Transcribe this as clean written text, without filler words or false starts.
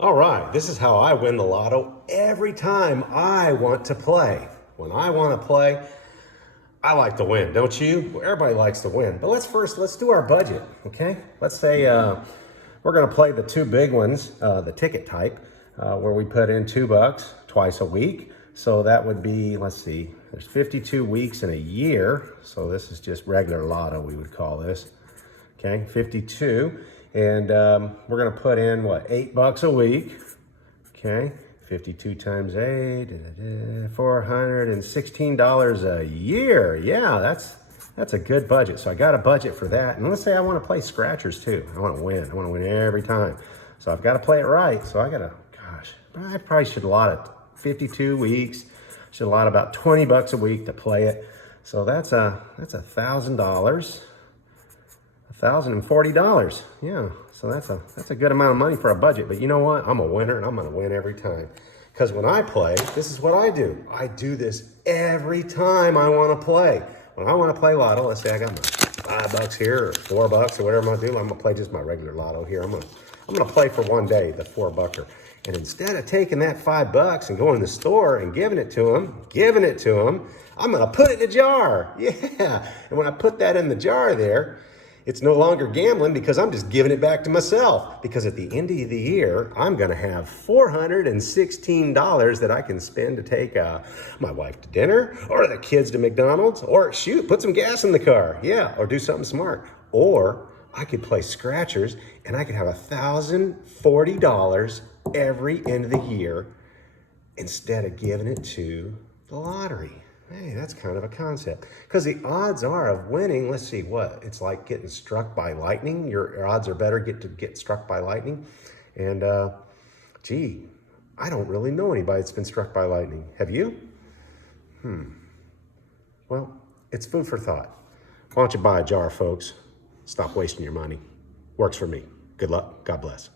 All right, this is how I win the lotto every time I want to play. When I want to play, I like to win, don't you? Well, everybody likes to win. But let's do our budget, okay? Let's say we're going to play the two big ones, the ticket type, where we put in $2 twice a week. So that would be, let's see, there's 52 weeks in a year. So this is just regular lotto, we would call this. Okay, 52. And we're going to put in, what, $8 a week. Okay, 52 times 8, $416 a year. Yeah, that's a good budget. So I got a budget for that. And let's say I want to play scratchers too. I want to win. I want to win every time. So I've got to play it right. So I got to, gosh, I probably should allot it 52 weeks. Should allot about $20 a week to play it. So that's $1,000. $1,040. Yeah, so that's a good amount of money for a budget. But you know what? I'm a winner and I'm gonna win every time. Because when I play, this is what I do. I do this every time I wanna play. When I wanna play lotto, let's say I got my $5 here or $4 or whatever I'm gonna do, I'm gonna play just my regular lotto here. I'm gonna play for one day, the $4. And instead of taking that $5 and going to the store and giving it to him, I'm gonna put it in a jar. Yeah, and when I put that in the jar there, it's no longer gambling because I'm just giving it back to myself. Because at the end of the year, I'm going to have $416 that I can spend to take my wife to dinner or the kids to McDonald's or shoot, put some gas in the car. Yeah, or do something smart. Or I could play scratchers and I could have $1,040 every end of the year instead of giving it to the lottery. Hey, that's kind of a concept. Because the odds are of winning, let's see what, it's like getting struck by lightning. Your odds are better to get struck by lightning. And gee, I don't really know anybody that's been struck by lightning. Have you? Well, it's food for thought. Why don't you buy a jar, folks? Stop wasting your money. Works for me. Good luck. God bless.